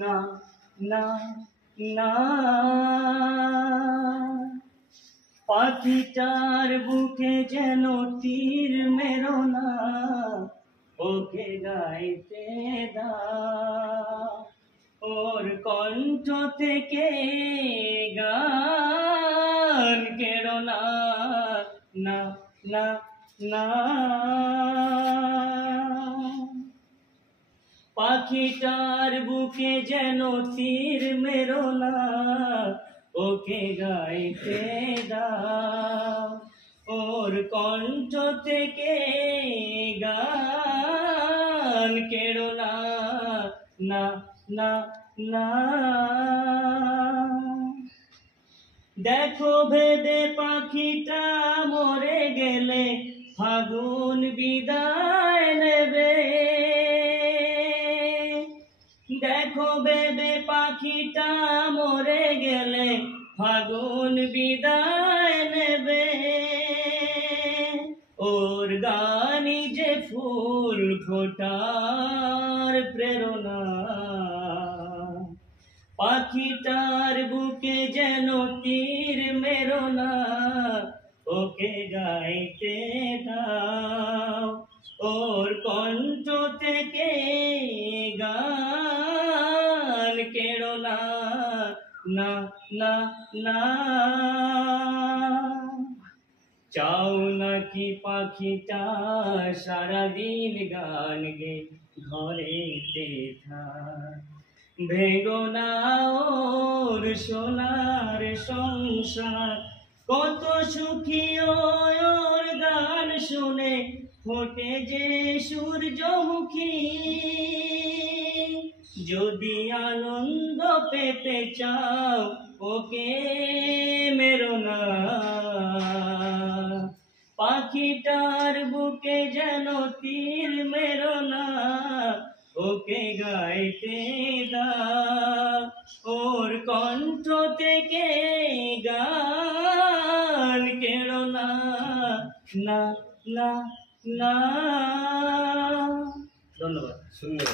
না না না পাখিটার বুকে যেন তীর মেরো না, ওকে গাইতে দাও, ওর কণ্ঠ থেকে গান কেড়ো না, না না না। পাখিটার বুকে যেন তীর মেরো না, ওকে গাইতে দাও, ওর কণ্ঠ থেকে গান কেড়ো না, না না না। দেখো ভেবে পাখিটা মরে গেলে ফাগুন বিদায় নেবে, দেখো ভেবে পাখিটা মরে গেলে ফাগুন বিদায় নেবে, ওর গানি যে ফুল ফোটার প্রেরণা, পাখিটার বুকে যেন তীর মেরো না, ওকে গাইতে দাও, ওর কণ্ঠ থেকে গান কেড়ো না, না না না। চাও নাকি পাখিটা সারাদিন গান গে ঘরেতে থাক, ভেঙো না ওর সোনার সংসার, কত সুখী ওর গান শুনে ফোটে যে সূর্যমুখী, যদি আনন্দ পেতে চাও ওকে মেরো না, পাখিটার বুকে যেন তীর মেরো না, ওকে গাইতে দাও, ওর কণ্ঠ থেকে গান কেড়ো না, না না না। ধন্যবাদ। সুন্দর।